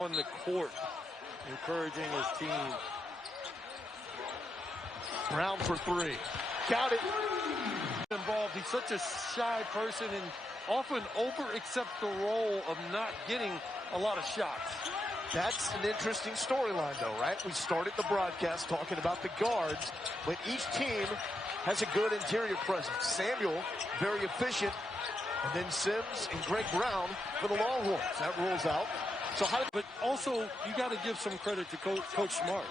on the court, encouraging his team. Brown for three. Got it. Involved. He's such a shy person and often over-accepts the role of not getting a lot of shots. That's an interesting storyline, though, right? We started the broadcast talking about the guards, but each team has a good interior presence. Samuel, very efficient, and then Sims and Greg Brown for the Longhorns. That rolls out. So but also, you got to give some credit to Coach Smart,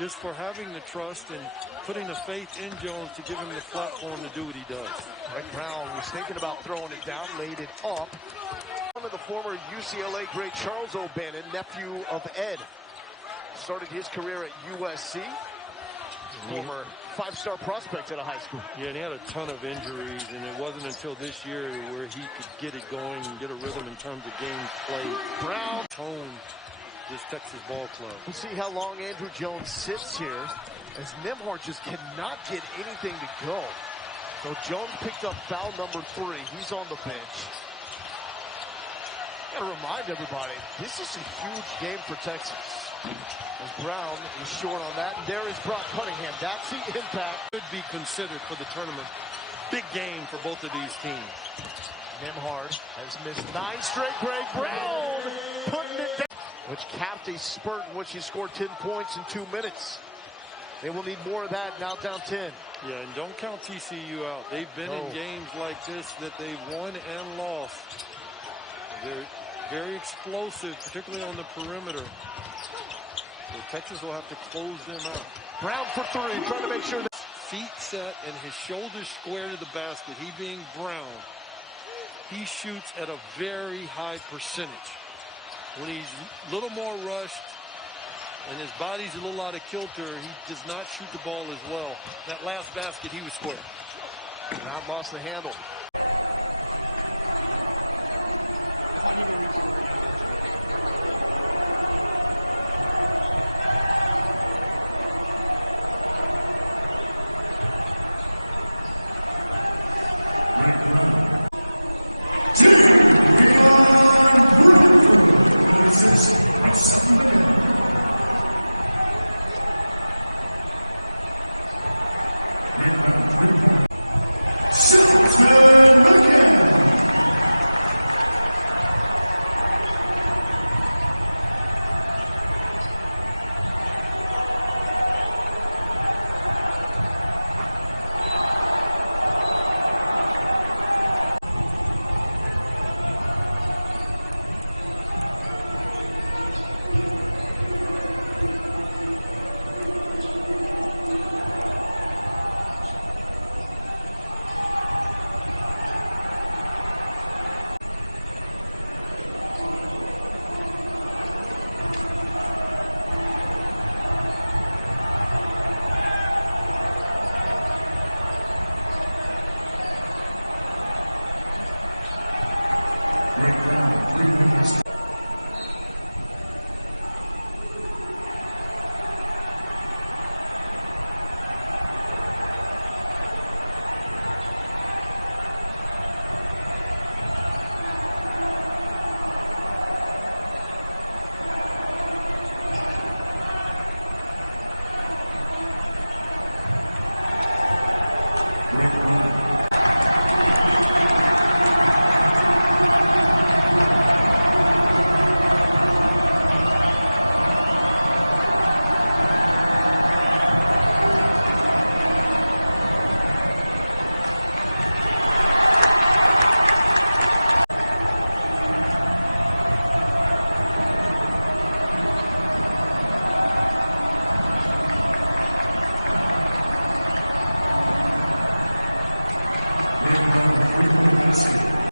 just for having the trust and putting the faith in Jones to give him the platform to do what he does. Greg Brown was thinking about throwing it down, laid it up. One of the former UCLA great Charles O'Bannon, nephew of Ed, started his career at USC. Former five-star prospect at a high school. Yeah, and he had a ton of injuries, and it wasn't until this year where he could get it going and get a rhythm in terms of games played. Brown tone this Texas ball club. We'll see how long Andrew Jones sits here, as Nembhard just cannot get anything to go. So Jones picked up foul number 3. He's on the bench. Gotta remind everybody, this is a huge game for Texas. And Brown is short on that. And there is Brock Cunningham. That's the impact. Could be considered for the tournament. Big game for both of these teams. Nembhard has missed 9 straight. Greg Brown putting it down, which capped a spurt in which he scored 10 points in 2 minutes. They will need more of that, now down 10. Yeah, and don't count TCU out. They've been in games like this that they've won and lost. They're very explosive, particularly on the perimeter. So Texas will have to close them out. Brown for 3, trying to make sure that feet set and his shoulders square to the basket. He being Brown, he shoots at a very high percentage. When he's a little more rushed and his body's a little out of kilter, he does not shoot the ball as well. That last basket, he was square. Not lost the handle.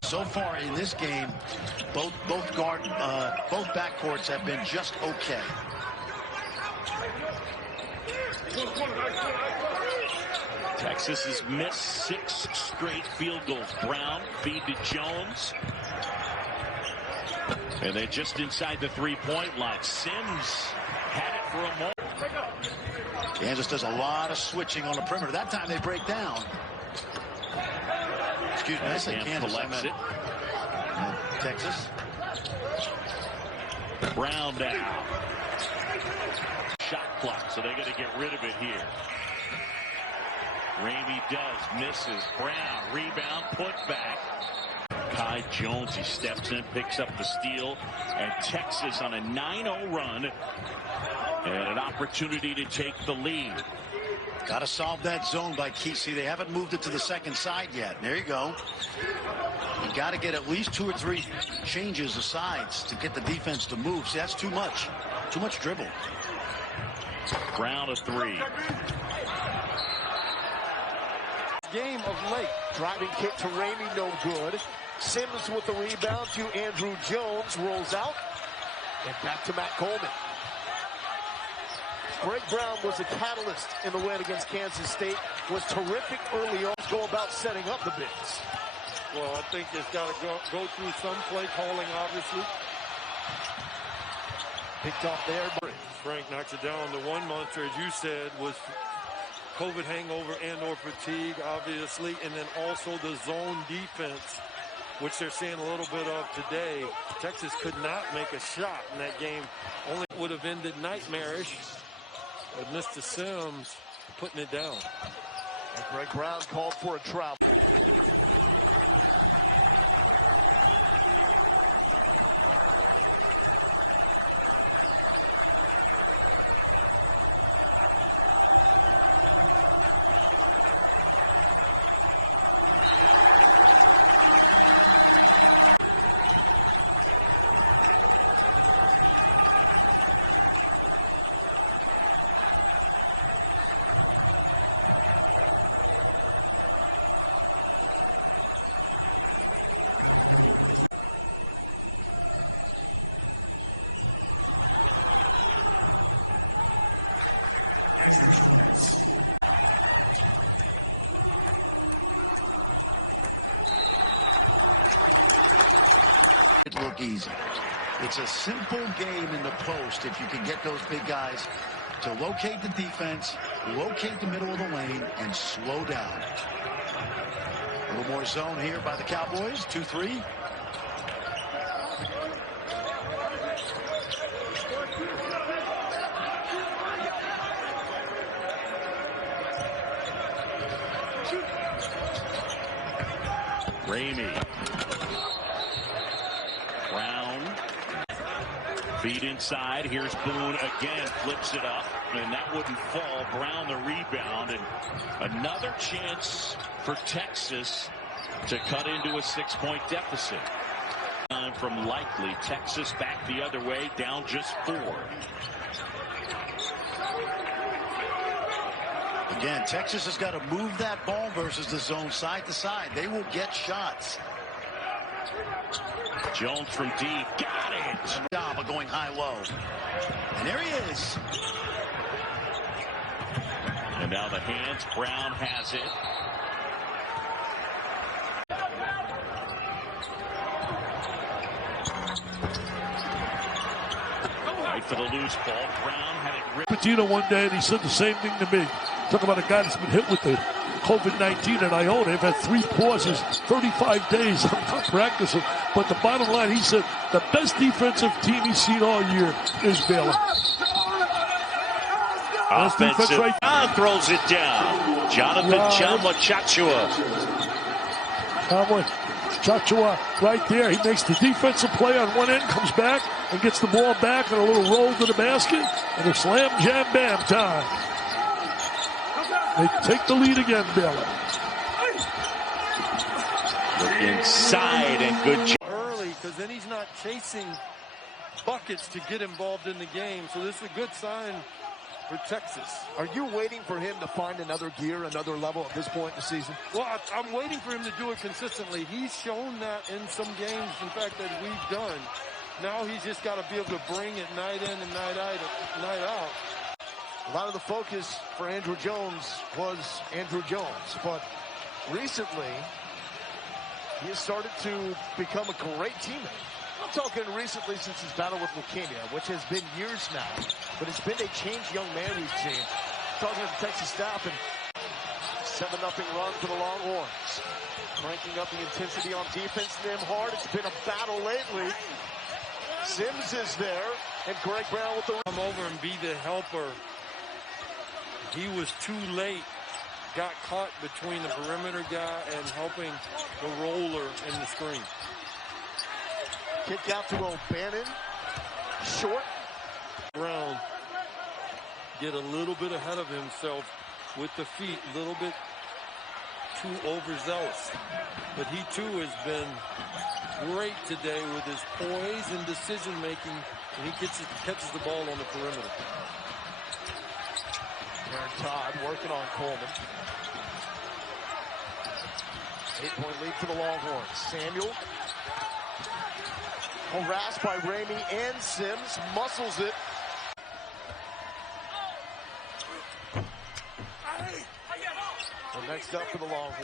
So far in this game, both backcourts have been just okay. Texas has missed 6 straight field goals. Brown feed to Jones. And they're just inside the 3-point line. Sims had it for a moment. Kansas does a lot of switching on the perimeter. That time they break down. Excuse me, I said Kansas. Collects it. Texas. Brown now. Shot clock, so they got to get rid of it here. Ramey does, misses. Brown, rebound, put back. Kai Jones, he steps in, picks up the steal, and Texas on a 9-0 run. And an opportunity to take the lead. Got to solve that zone by Kesey. They haven't moved it to the second side yet. There you go. You got to get at least 2 or 3 changes of sides to get the defense to move. See, that's too much. Too much dribble. Brown a 3. Game of late. Driving kick to Ramey, no good. Simmons with the rebound to Andrew Jones. Rolls out. And back to Matt Coleman. Greg Brown was a catalyst in the win against Kansas State. Was terrific early on. Go about setting up the bigs. Well, I think they've got to go through some play calling, obviously. Picked off there. Frank knocks it down. The one monster, as you said, was COVID hangover and or fatigue, obviously, and then also the zone defense, which they're seeing a little bit of today. Texas could not make a shot in that game. Only would have ended nightmarish with Mr. Sims putting it down. And Greg Brown called for a travel. It's a simple game in the post if you can get those big guys to locate the defense, locate the middle of the lane, and slow down. A little more zone here by the Cowboys. 2-3. Ramey. Brown. Feed inside. Here's Boone again. Flips it up. And that wouldn't fall. Brown the rebound. And another chance for Texas to cut into a 6-point deficit. From Likely. Texas back the other way. Down just 4. Again, Texas has got to move that ball versus the zone side to side. They will get shots. Jones from deep. Got it. Job of going high-low. And there he is. And now the hands. Brown has it. Right for the loose ball. Brown had it ripped. Patino one day, and he said the same thing to me. Talk about a guy that's been hit with the COVID-19 at Iona. They've had 3 pauses, 35 days of not practicing. But the bottom line, he said, the best defensive team he's seen all year is Baylor. Offensive. Right. Throws it down. Jonathan Chama Chachua. Chachua right there. He makes the defensive play on one end, comes back and gets the ball back and a little roll to the basket. And a slam, jam, bam time. They take the lead again, Baylor. Inside and good job. Early, because then he's not chasing buckets to get involved in the game. So this is a good sign for Texas. Are you waiting for him to find another gear, another level at this point in the season? Well, I'm waiting for him to do it consistently. He's shown that in some games, in fact, that we've done. Now he's just got to be able to bring it night in and night out. A lot of the focus for Andrew Jones was Andrew Jones, but recently he has started to become a great teammate. I'm talking recently since his battle with leukemia, which has been years now, but it's been a changed young man we've seen. Talking to the Texas staff, and 7-0 run for the Longhorns. Cranking up the intensity on defense, them hard. It's been a battle lately. Sims is there, and Greg Brown with the... Come over and be the helper. He was too late. Got caught between the perimeter guy and helping the roller in the screen. Kick out to O'Bannon. Short. Brown get a little bit ahead of himself with the feet, a little bit too overzealous. But he too has been great today with his poise and decision making. And he catches the ball on the perimeter. Todd working on Coleman. 8-point lead for the Longhorns. Samuel harassed by Ramey and Sims, muscles it. And next up for the Longhorns.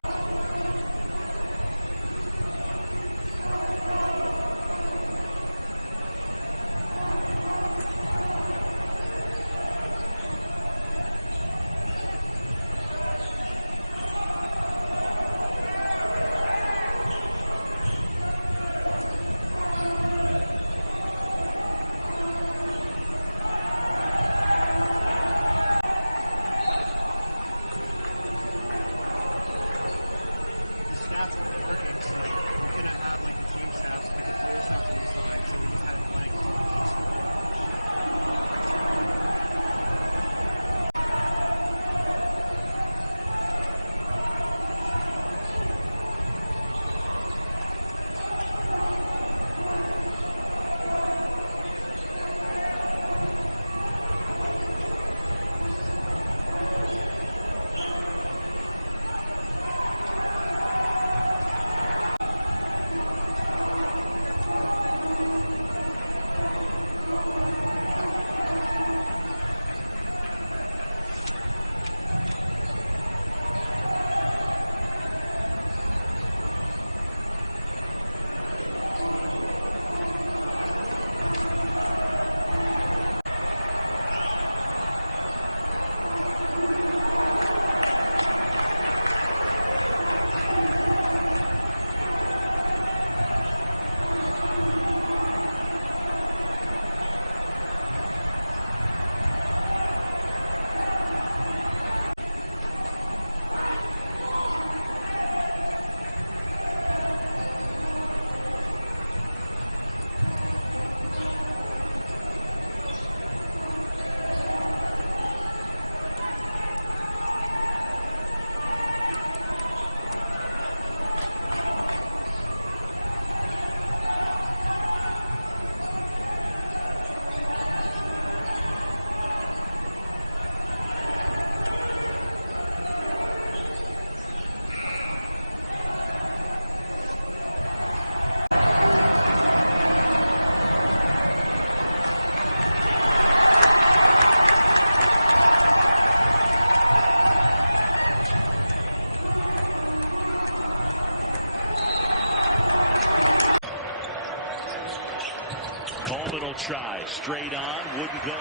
Try straight on, wouldn't go.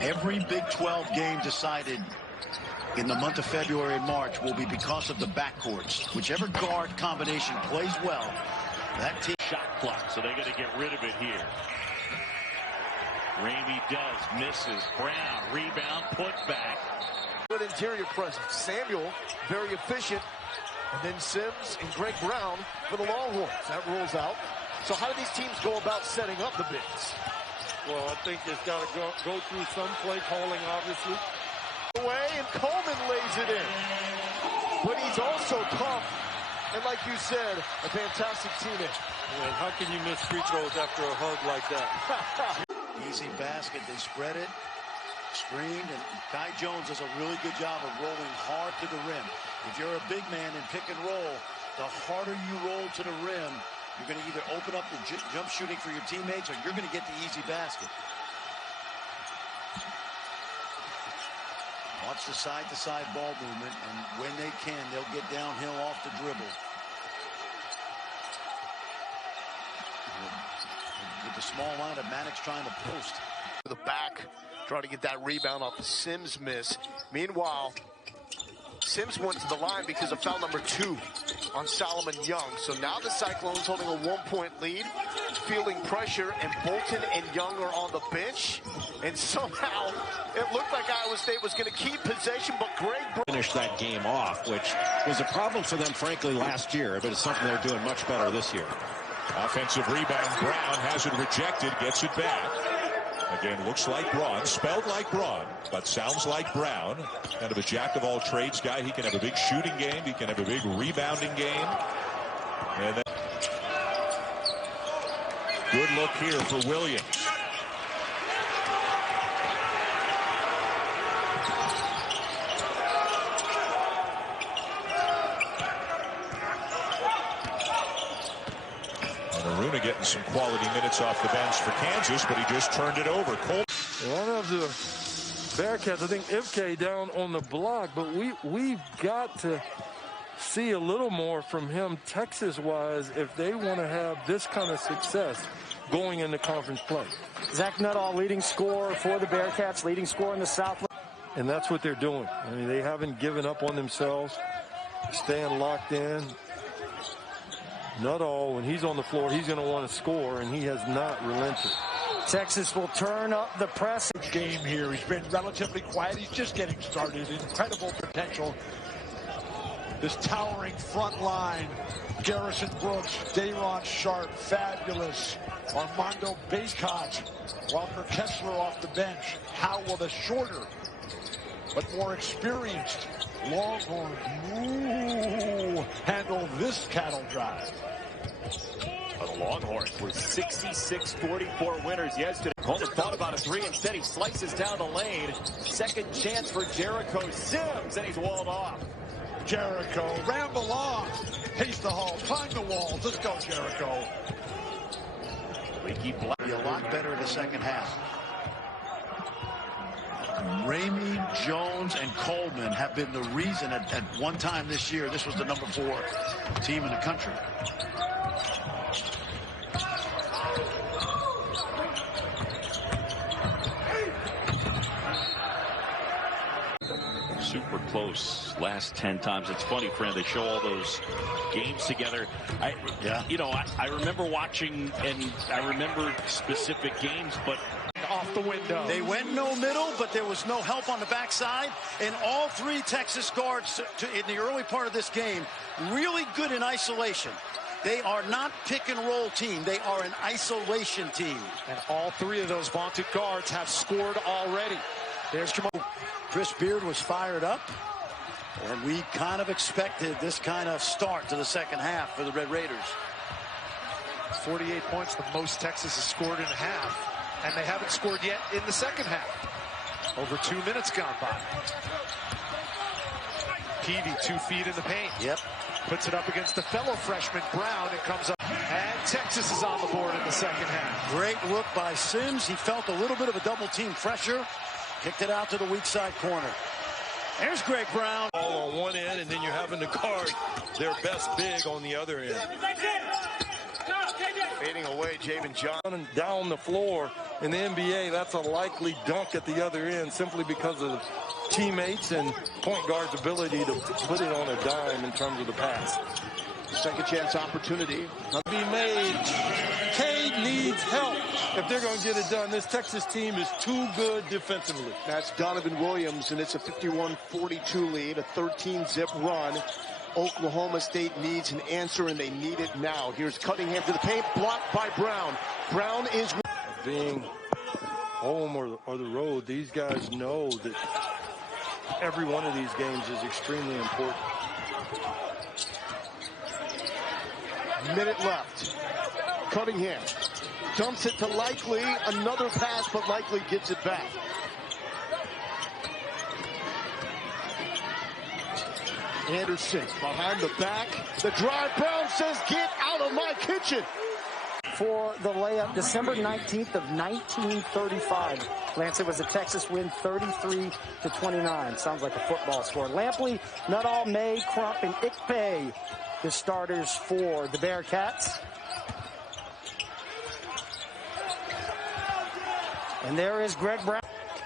Every Big 12 game decided in the month of February and March will be because of the backcourts. Whichever guard combination plays well, that team... Shot clock, so they're going to get rid of it here. Ramey does, misses. Brown, rebound, put back. Good interior presence. Samuel, very efficient. And then Sims and Greg Brown for the Longhorns. That rolls out. So how do these teams go about setting up the bigs? Well, I think it's got to go through some play calling, obviously. Away, and Coleman lays it in. But he's also pumped. And like you said, a fantastic teammate. Well, how can you miss free throws after a hug like that? Easy basket. They spread it, screened, and Kai Jones does a really good job of rolling hard to the rim. If you're a big man in pick and roll, the harder you roll to the rim, you're going to either open up the jump shooting for your teammates or you're going to get the easy basket. Watch the side-to-side ball movement, and when they can, they'll get downhill off the dribble. With the small line of Maddox trying to post. The back, trying to get that rebound off the Sims miss. Meanwhile, Sims went to the line because of foul number 2 on Solomon Young. So now the Cyclones holding a 1-point lead, feeling pressure, and Bolton and Young are on the bench. And somehow it looked like Iowa State was going to keep possession, but Greg finished that game off, which was a problem for them, frankly, last year, but it's something they're doing much better this year. Offensive rebound. Brown has it rejected, gets it back. Again, looks like Braun, spelled like Braun, but sounds like Brown. Kind of a jack-of-all-trades guy. He can have a big shooting game. He can have a big rebounding game. And then good look here for Williams. Aruna getting some quality minutes off the bench for Kansas, but he just turned it over. Cole. One of the Bearcats, I think Ipke down on the block, but we've got to see a little more from him Texas-wise if they want to have this kind of success going into conference play. Zach Nuttall, leading scorer for the Bearcats, leading scorer in the South. And that's what they're doing. I mean, they haven't given up on themselves, staying locked in. Nuttall, when he's on the floor, he's going to want to score, and he has not relented. Texas will turn up the press. Game here. He's been relatively quiet. He's just getting started. Incredible potential. This towering front line. Garrison Brooks, Day'Ron Sharp, fabulous. Armando Bacot, Walker Kessler off the bench. How will the shorter but more experienced Longhorn handle this cattle drive? The Longhorns were 66-44 winners yesterday. Coleman thought about a three. Instead, he slices down the lane. Second chance for Jericho Sims, and he's walled off. Jericho, ramble on. Pace the hole, find the walls. Let's go, Jericho. Be a lot better in the second half. Ramey, Jones, and Coleman have been the reason at one time this year this was the number 4 team in the country. Super close last 10 times. It's funny, friend, they show all those games together. I remember watching, and I remember specific games, but off the window. They went no middle, but there was no help on the backside. And all 3 Texas guards in the early part of this game, really good in isolation. They are not pick and roll team. They are an isolation team. And all 3 of those vaunted guards have scored already. There's Jamal. Chris Beard was fired up. And we kind of expected this kind of start to the second half for the Red Raiders. 48 points, the most Texas has scored in half. And they haven't scored yet in the second half. Over 2 minutes gone by. Peavy 2 feet in the paint. Yep. Puts it up against the fellow freshman Brown. It comes up. And Texas is on the board in the second half. Great look by Sims. He felt a little bit of a double team pressure. Kicked it out to the weak side corner. There's Greg Brown. All on one end, and then you're having to guard their best big on the other end. Fading away, Javen John. Down the floor in the NBA, that's a likely dunk at the other end simply because of teammates and point guard's ability to put it on a dime in terms of the pass. Second chance opportunity. Be made. Cade needs help if they're going to get it done. This Texas team is too good defensively. That's Donovan Williams, and it's a 51-42 lead, a 13-zip run. Oklahoma State needs an answer, and they need it now. Here's Cunningham to the paint, blocked by Brown. Brown is being home or the road. These guys know that every one of these games is extremely important. Minute left. Cunningham dumps it to Likely. Another pass, but Likely gets it back. Anderson behind the back. The drive. Brown says, "Get out of my kitchen." For the layup, December 19th of 1935. Lance, it was a Texas win 33-29. Sounds like a football score. Lampley, Nuttall, May, Crump, and Ikpe, the starters for the Bearcats. And there is Greg Brown.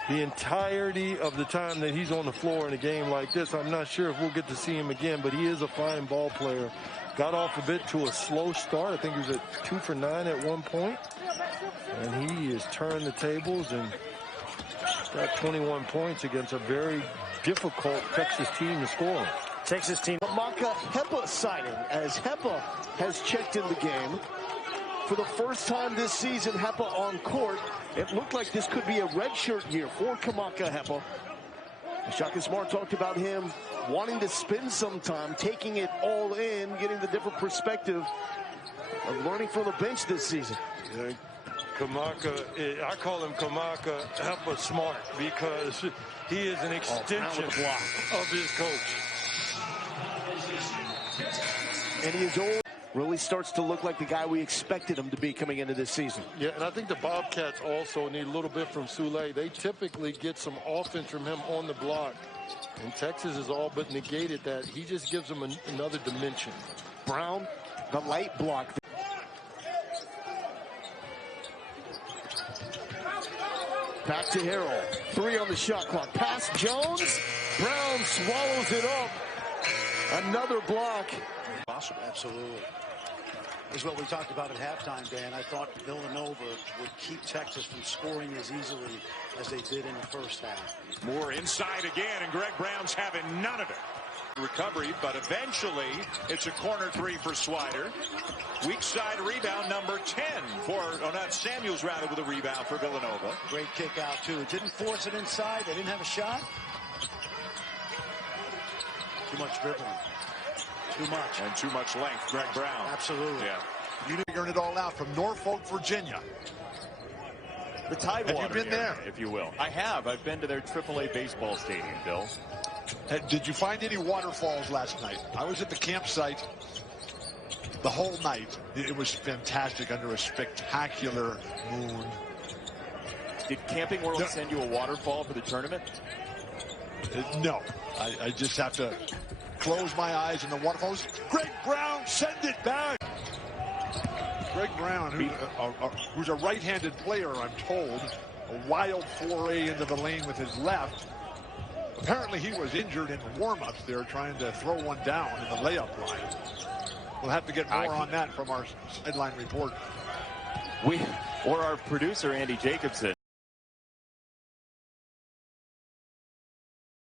the entirety of the time that he's on the floor in a game like this. I'm not sure if we'll get to see him again, but he is a fine ball player. Got off a bit to a slow start. I think he was at 2 for 9 at one point. And he has turned the tables and got 21 points against a very difficult Texas team to score. Texas team. Kamaka Hepa sighting, as Hepa has checked in the game. For the first time this season, Hepa on court. It looked like this could be a redshirt year for Kamaka Hepa. Shaka Smart talked about him wanting to spend some time, taking it all in, getting the different perspective of learning from the bench this season. Kamaka, I call him Kamaka Hepa Smart because he is an extension of his coach. And he is old. Really starts to look like the guy we expected him to be coming into this season. Yeah, and I think the Bobcats also need a little bit from Souley. They typically get some offense from him on the block. And Texas has all but negated that. He just gives them another dimension. Brown, the light block. Back to Harrell. 3 on the shot clock. Pass Jones. Brown swallows it up. Another block. Awesome, absolutely. This is what we talked about at halftime, Dan. I thought Villanova would keep Texas from scoring as easily as they did in the first half. Moore inside again, and Greg Brown's having none of it. Recovery, but eventually it's a corner 3 for Swider. Weak side rebound number 10 for, not Samuels rather, with a rebound for Villanova. Great kick out, too. It didn't force it inside. They didn't have a shot. Too much dribbling. Too much. And too much length, Greg Brown. Absolutely. Yeah. You figuring it all out from Norfolk, Virginia. The Tidewater. Have you been there? If you will. I have. I've been to their AAA baseball stadium, Bill. Did you find any waterfalls last night? I was at the campsite the whole night. It was fantastic under a spectacular moon. Did Camping World send you a waterfall for the tournament? No. I just have to close my eyes and the waterfalls. Greg Brown, send it back. Greg Brown, who's a right-handed player, I'm told, a wild foray into the lane with his left. Apparently he was injured in warm-ups there trying to throw one down in the layup line. We'll have to get more on that from our sideline report. Or our producer, Andy Jacobson.